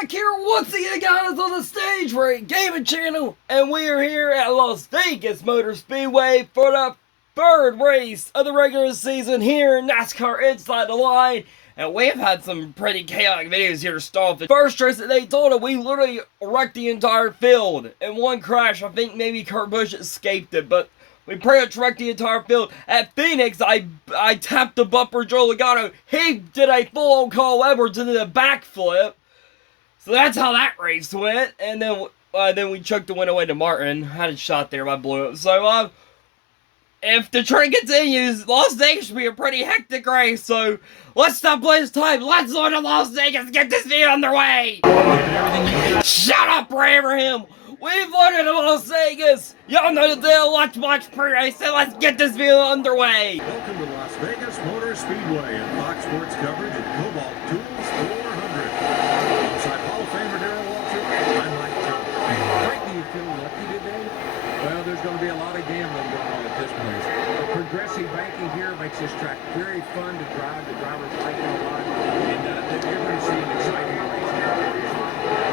back here once again, guys, on the Stage Rate Gaming Channel, and we are here at Las Vegas Motor Speedway for the third race of the regular season here in NASCAR Inside the Line. And we've had some pretty chaotic videos here to start off. The first race at Daytona, we literally wrecked the entire field. In one crash, I think maybe Kurt Busch escaped it, but we pretty much wrecked the entire field. At Phoenix, I tapped the bumper Joe Logano. He did a full-on Carl Edwards into the backflip. So that's how that race went. And then we chucked the win away to Martin. Had a shot there, but I blew it. So, if the trend continues, Las Vegas should be a pretty hectic race. So, let's stop wasting time. Let's go to Las Vegas. Get this video underway. Shut up, Ray Abraham. We've loaded to Las Vegas. Y'all know the deal. Let's watch pre-race. So let's get this video underway. Welcome to Las Vegas Motor Speedway and Fox Sports coverage of Cobalt Tools 400. Alongside Hall of Famer Darrell Waltrip, I'm Mike Jones. Frank, do you feel lucky today? Well, there's going to be a lot of gambling going on at this place. The progressive banking here makes this track very fun to drive. The drivers like it a lot. And you're going to see an exciting race here.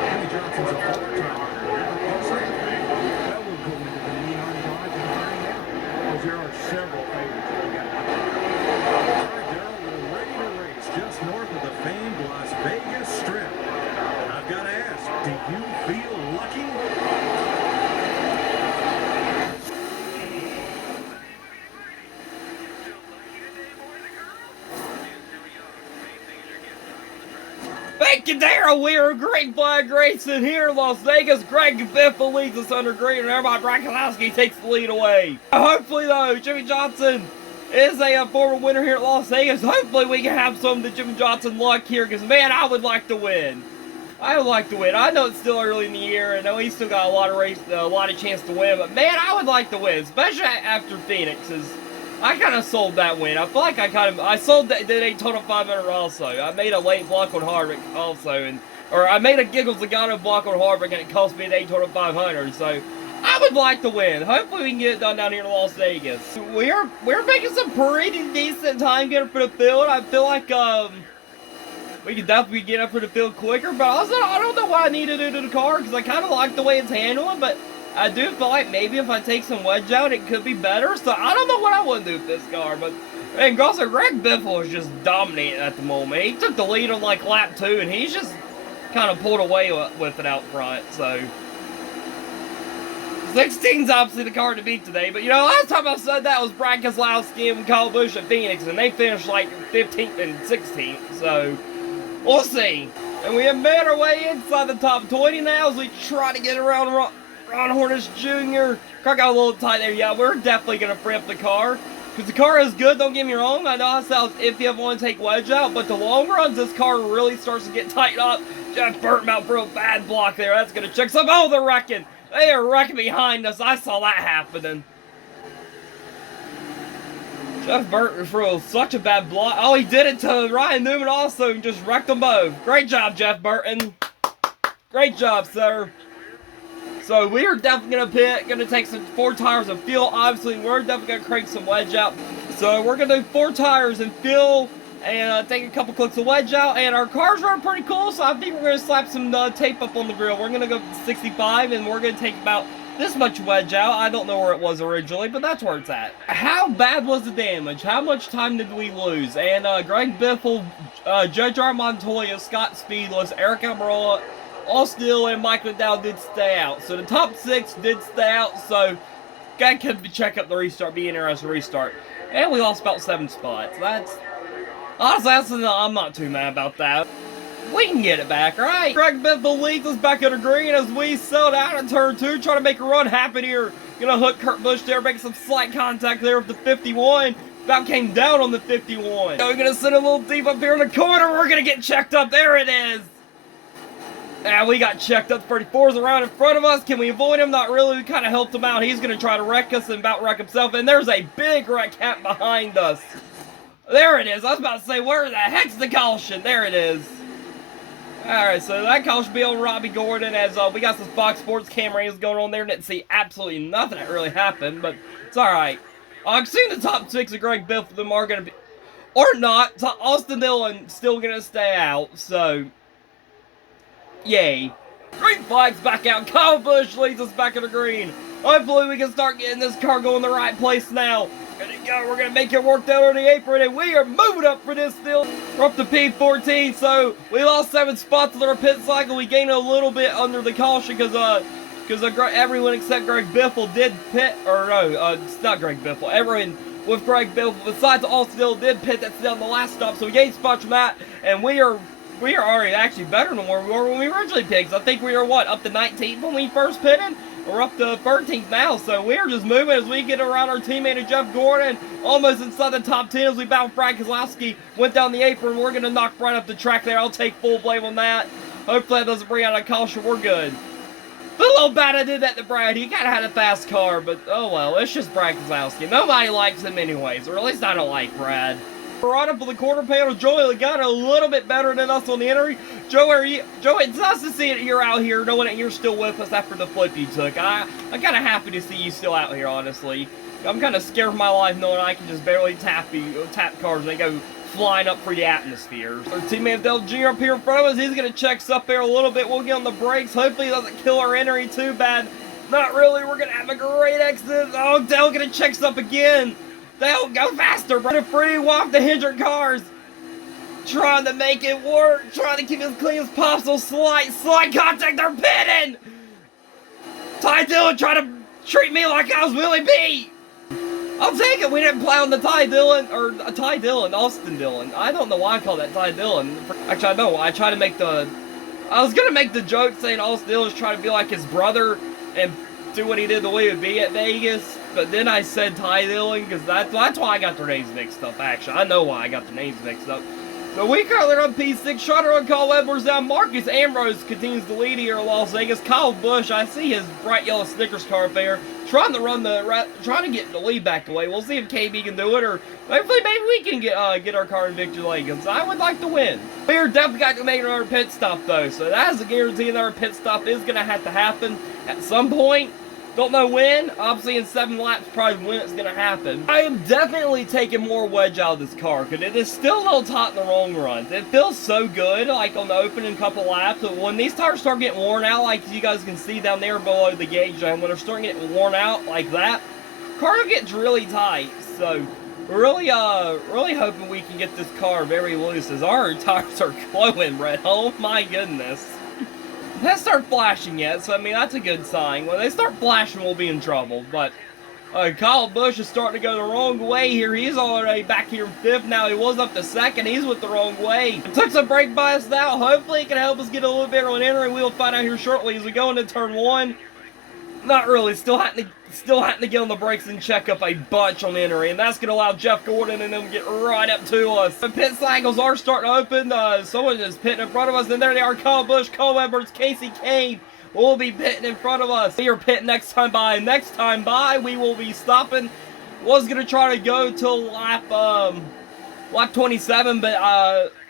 Jimmy Johnson's a four-time winner. Well, we'll go into the neon garage and find out. Because there are several favorites that we got to get. All right, Darrell, we're ready to race just north of the famed Las Vegas Strip. I've got to ask, do you feel lucky? Thank you, Darrell. We are Green Flag Racing here in Las Vegas. Greg Biffle leads us under green, and everybody Brad Keselowski takes the lead away. Hopefully, though, Jimmy Johnson is a former winner here at Las Vegas. Hopefully, we can have some of the Jimmy Johnson luck here, because, man, I would like to win. I would like to win. I know it's still early in the year, and I know he's still got a lot of chance to win, but, man, I would like to win, especially after Phoenix. I kind of sold that win. I feel like I sold the Daytona 500 also. I made a late block on Harvick also, or I made a Giggles Logano block on Harvick, and it cost me a Daytona 500. So I would like to win. Hopefully we can get it done down here in Las Vegas. We're making some pretty decent time getting for the field. I feel like we could definitely get up for the field quicker, but also I don't know what I need to do to the car because I kind of like the way it's handling, but I do feel like maybe if I take some wedge out, it could be better. So I don't know what I want to do with this car. But, and also, Greg Biffle is just dominating at the moment. He took the lead on like lap 2, and he's just kind of pulled away with it out front. So 16's obviously the car to beat today. But, you know, last time I said that was Brad Keselowski and Kyle Busch at Phoenix, and they finished like 15th and 16th. So we'll see. And we have made our way inside the top 20 now as we try to get around Ron Hornish Jr. Car got a little tight there. Yeah, we're definitely going to free up the car. Because the car is good, don't get me wrong. I know it sounds iffy if I want to take wedge out. But the long runs, this car really starts to get tight up. Jeff Burton out for a bad block there. That's going to check some. Oh, they're wrecking. They are wrecking behind us. I saw that happening. Jeff Burton threw such a bad block. Oh, he did it to Ryan Newman also and just wrecked them both. Great job, Jeff Burton. Great job, sir. So we are definitely going to take some 4 tires of fuel. Obviously, we're definitely going to crank some wedge out. So we're going to do 4 tires and fuel and take a couple clicks of wedge out. And our cars run pretty cool, so I think we're going to slap some tape up on the grill. We're going to go 65, and we're going to take about this much wedge out. I don't know where it was originally, but that's where it's at. How bad was the damage? How much time did we lose? And Greg Biffle, Judge R. Montoya, Scott Speedless, Eric Almirola, Austin and Mike McDowell did stay out. So the top 6 did stay out. So guy could check up the restart, be interested to restart. And we lost about 7 spots. Honestly, I'm not too mad about that. We can get it back, right? Greg Biffle leads us back at the green as we settled out in turn 2, trying to make a run happen here. Gonna hook Kurt Busch there, make some slight contact there with the 51. About came down on the 51. Now we're gonna sit a little deep up here in the corner. We're gonna get checked up. There it is. And we got checked up. 34's around in front of us. Can we avoid him? Not really. We kind of helped him out. He's going to try to wreck us and about wreck himself. And there's a big wreck cap behind us. There it is. I was about to say, where the heck's the caution? There it is. Alright, so that caution be on Robbie Gordon as we got some Fox Sports cameras going on there. Didn't see absolutely nothing that really happened, but it's alright. I've seen the top 6 of Greg Biffle. Them are going to be, or not. Austin Dillon still going to stay out, so Yay. Green flag's back out. Kyle Busch leads us back in the green. Hopefully we can start getting this car going the right place now. We're gonna make it work down on the apron, and we are moving up for this still. We're up to P14, so we lost 7 spots in our pit cycle. We gained a little bit under the caution because everyone except Greg Biffle did pit, or no, it's not Greg Biffle. Everyone with Greg Biffle besides Austin Dillon did pit. That's down the last stop, so we gained spots from that, and we are already actually better than where we were when we originally picked. I think we were, what, up to 19th when we first pitted? We're up to 13th now, so we're just moving as we get around our teammate Jeff Gordon, almost inside the top 10 as we bounce. Brad Keselowski went down the apron. We're going to knock right up the track there. I'll take full blame on that. Hopefully that doesn't bring out a caution. We're good. A little bad I did that to Brad. He kind of had a fast car, but oh well. It's just Brad Keselowski. Nobody likes him anyways, or at least I don't like Brad. We're right up for the quarter panel. Joey got a little bit better than us on the entry. Joey, it's nice to see that you're out here, knowing that you're still with us after the flip you took. I'm kind of happy to see you still out here, honestly. I'm kind of scared for my life knowing I can just barely tap cars and they go flying up for the atmosphere. Our teammate Dale Jr. up here in front of us, he's going to check us up there a little bit. We'll get on the brakes. Hopefully he doesn't kill our entry too bad. Not really. We're going to have a great exit. Oh, Dale going to check us up again. Dale, go faster, bro. Free walk the Hendrick cars. Trying to make it work. Trying to keep it as clean as possible. Slight contact. They're pitting. Ty Dillon trying to treat me like I was Willie B. I'll take it. We didn't play on the Austin Dillon. I don't know why I call that Ty Dillon. Actually, I know. I was going to make the joke saying Austin Dillon's trying to be like his brother and do what he did the way it would be at Vegas. But then I said Ty Dillon because that's why I got their names mixed up, actually. I know why I got their names mixed up. So we currently on P6. Trotter on Kyle Edwards down. Marcus Ambrose continues to lead here in Las Vegas. Kyle Busch, I see his bright yellow Snickers car up there. Trying to get the lead back away. We'll see if KB can do it, or hopefully maybe we can get our car in victory lane, because I would like to win. We're definitely got to make another pit stop though, so that is a guarantee that our pit stop is going to have to happen at some point. Don't know when. Obviously in 7 laps probably when it's going to happen. I am definitely taking more wedge out of this car because it is still a little taut in the long runs. It feels so good like on the opening couple laps, but when these tires start getting worn out, like you guys can see down there below the gauge, and when they're starting getting worn out like that, car gets really tight. So we're really hoping we can get this car very loose as our tires are glowing red. Oh my goodness. They haven't started flashing yet, so I mean that's a good sign. When they start flashing, we'll be in trouble. But Kyle Busch is starting to go the wrong way here. He's already back here in 5th now. He was up to 2nd. He's with the wrong way. Took some brake bias now. Hopefully it can help us get a little bit on entry. We'll find out here shortly as we go into turn 1. Not really. Still having to get on the brakes and check up a bunch on entry, and that's going to allow Jeff Gordon and them to get right up to us. The pit cycles are starting to open. Someone is pitting in front of us, and there they are. Kyle Busch, Cole Edwards, Casey Kane will be pitting in front of us. We are pitting next time by. Next time by, we will be stopping. Was going to try to go till lap 27, but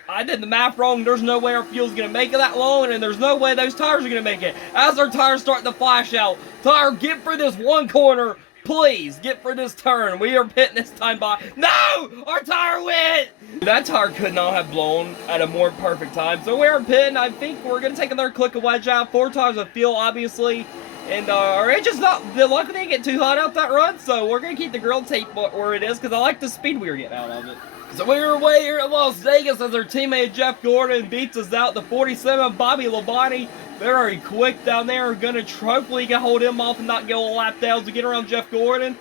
I did the math wrong. There's no way our fuel's going to make it that long, and there's no way those tires are going to make it. As our tires starting to flash out, tire, get for this one corner. Please, get for this turn. We are pitting this time by. No! Our tire went! That tire could not have blown at a more perfect time. So we are pitting. I think we're going to take another click of wedge out. 4 times of fuel, obviously. And our engine's not, luckily didn't get too hot out that run, so we're going to keep the grill tape where it is, because I like the speed we were getting out of it. So we were away here at Las Vegas as our teammate Jeff Gordon beats us out. The 47, Bobby Labonte, very quick down there. We're going to hopefully can hold him off and not get a lap down to get around Jeff Gordon.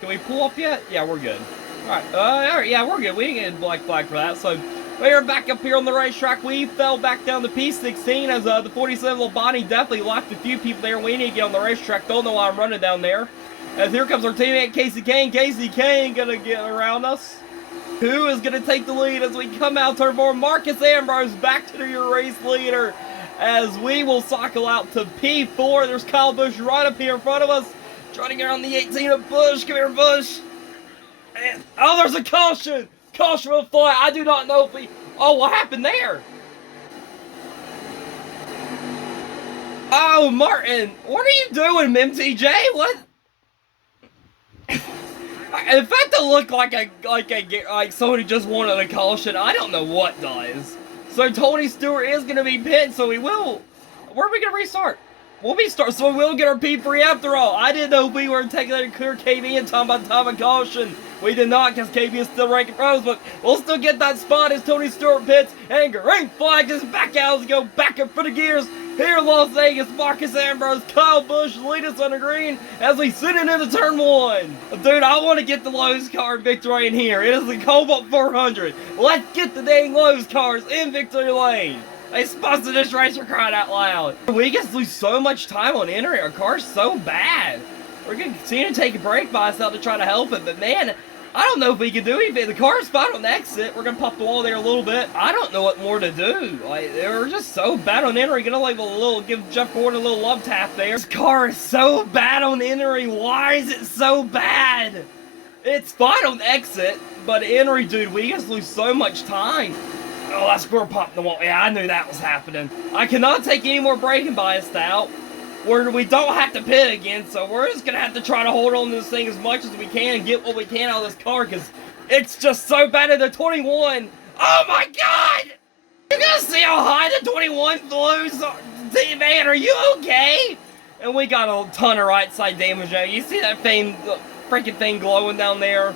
Can we pull up yet? Yeah, we're good. All right, yeah, we're good. We didn't get a black flag for that. So we are back up here on the racetrack. We fell back down to P16 as the 47 Labonte definitely locked a few people there. We need to get on the racetrack. Don't know why I'm running down there. As here comes our teammate Casey Kane. Casey Kane going to get around us. Who is going to take the lead as we come out turn 4? Marcus Ambrose back to your race leader as we will cycle out to P4. There's Kyle Busch right up here in front of us. Trying to get on the 18 of Busch. Come here, Busch. And, oh, there's a caution. Caution will fly. I do not know if we... Oh, what happened there? Oh, Martin. What are you doing, MTJ? What? In fact, it looked like someone who just wanted a caution. I don't know what does. So Tony Stewart is going to be pitting, so we will Where are we gonna restart? We'll be start, so we'll get our P3 after all. I didn't know we were taking that to clear KB and talking about time of caution. We did not, because KB is still ranking pros, but we'll still get that spot as Tony Stewart pits, and green flag is back out as go back up for the gears. Here in Las Vegas, Marcus Ambrose, Kyle Busch lead us on the green as we sit into turn 1. Dude, I want to get the Lowe's car victory in here. It is the Cobalt 400. Let's get the dang Lowe's cars in victory lane. They sponsored this race for crying out loud. We just lose so much time on entering our car's so bad. We're going to continue to take a break by ourselves to try to help it, but man, I don't know if we can do anything. The car's fine on the exit. We're going to pop the wall there a little bit. I don't know what more to do. Like, they're just so bad on entering. Gonna like give Jeff Gordon a little love tap there. This car is so bad on entering. Why is it so bad? It's fine on the exit, but entry, dude, we just lose so much time. Oh, that squirrel popped the wall. Yeah, I knew that was happening. I cannot take any more braking bias out. We don't have to pit again, so we're just going to have to try to hold on to this thing as much as we can and get what we can out of this car, because it's just so bad in the 21. Oh my god! You guys see how high the 21 blows? Man, are you okay? And we got a ton of right side damage out. You see that freaking thing glowing down there?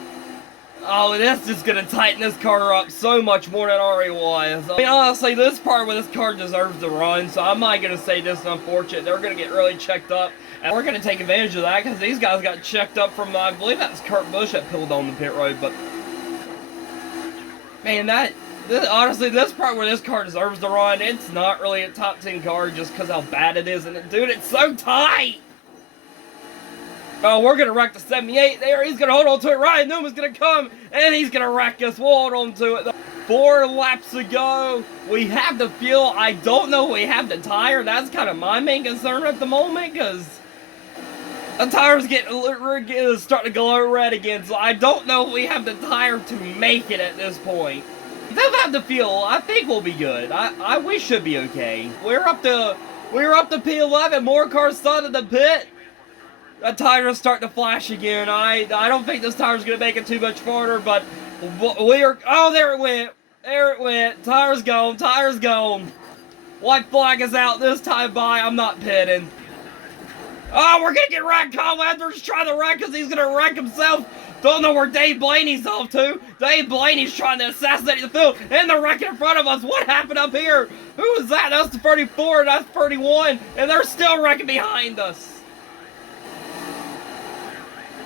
Oh, that's just gonna tighten this car up so much more than it already was. I mean, honestly, this part where this car deserves to run, so I'm not gonna say this is unfortunate. They're gonna get really checked up, and we're gonna take advantage of that, because these guys got checked up from, I believe that was Kurt Busch that pulled on the pit road, but man, honestly, this part where this car deserves to run, it's not really a top 10 car just because how bad it is, and dude, it's so tight! Oh, we're going to wreck the 78 there. He's going to hold on to it. Ryan Newman's going to come, and he's going to wreck us. We'll hold on to it. 4 laps to go. We have the fuel. I don't know if we have the tire. That's kind of my main concern at the moment, because the tire's starting to glow red again, so I don't know if we have the tire to make it at this point. We don't have the fuel. I think we'll be good. We should be okay. We're up to P11. More cars started the pit. That tire is starting to flash again. I don't think this tire's going to make it too much farther, but oh, there it went. There it went. Tire's gone. Tire's gone. White flag is out this time by. I'm not pitting. Oh, we're going to get wrecked. Kyle Edwards trying to wreck us. He's going to wreck himself. Don't know where Dave Blaney's off to. Dave Blaney's trying to assassinate the field, and they're wrecking in front of us. What happened up here? Who was that? That's the 34, that's 31, and they're still wrecking behind us.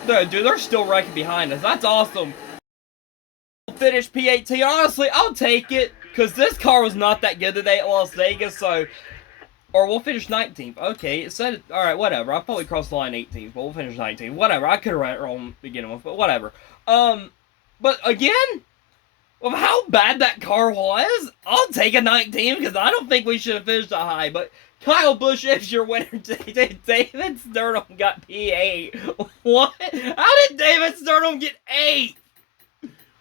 Dude, they're still wrecking behind us. That's awesome. Finish P18. Honestly, I'll take it, because this car was not that good today at Las Vegas, so... Or we'll finish 19th. Okay, it said... Alright, whatever. I thought we crossed the line 18th, but we'll finish 19th. Whatever. I could have read it wrong to begin with, but whatever. But again, with how bad that car was, I'll take a 19, because I don't think we should have finished that high, but... Kyle Busch is your winner. David Sternum got P8. What? How did David Sternum get 8?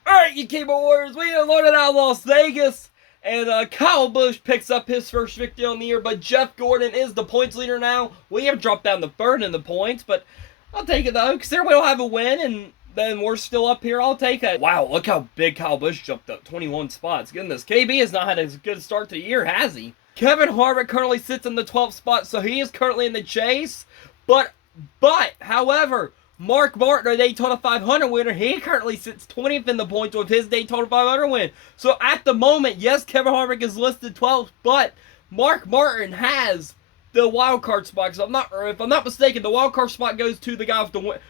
Alright, you keyboard warriors, we loaded out of Las Vegas. And Kyle Busch picks up his first victory on the year, but Jeff Gordon is the points leader now. We have dropped down to 3rd in the points, but I'll take it though, because we don't have a win, and then we're still up here. I'll take it. Wow, look how big Kyle Busch jumped up. 21 spots. Goodness, KB has not had as good a start to the year, has he? Kevin Harvick currently sits in the 12th spot, so he is currently in the chase. But, however, Mark Martin, our Daytona 500 winner, he currently sits 20th in the points with his Daytona 500 win. So at the moment, yes, Kevin Harvick is listed 12th, but Mark Martin has the wild card spot. Because if I'm not mistaken, the wild card spot goes to the guy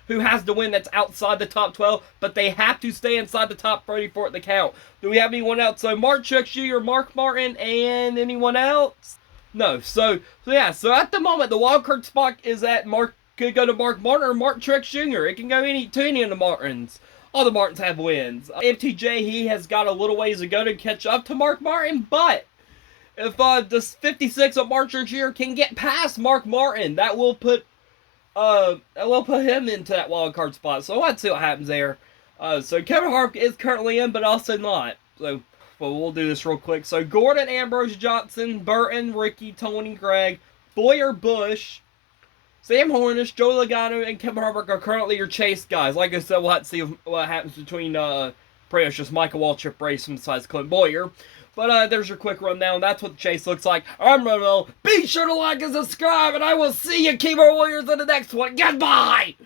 who has the win that's outside the top 12, but they have to stay inside the top 30 for it to count. Do we have anyone else? So Mark Truex Jr., Mark Martin, and anyone else? No. So yeah. So at the moment, the wild card spot is at Mark. Could go to Mark Martin or Mark Truex Jr. It can go to any of the Martins. All the Martins have wins. MTJ, he has got a little ways to go to catch up to Mark Martin, but if the 56 of Mark Truex Jr. can get past Mark Martin, that will put him into that wild card spot. So let's see what happens there. So Kevin Harvick is currently in, but also not. So we'll do this real quick. So Gordon, Ambrose, Johnson, Burton, Ricky, Tony, Greg, Bowyer, Busch, Sam Hornish, Joe Logano, and Kevin Harvick are currently your chase guys. Like I said, we'll have to see what happens between pretty much just Michael Waltrip Racing besides Clint Bowyer. But there's your quick rundown. That's what the chase looks like. I'm Ronald. Be sure to like and subscribe, and I will see you, keyboard warriors, in the next one. Goodbye!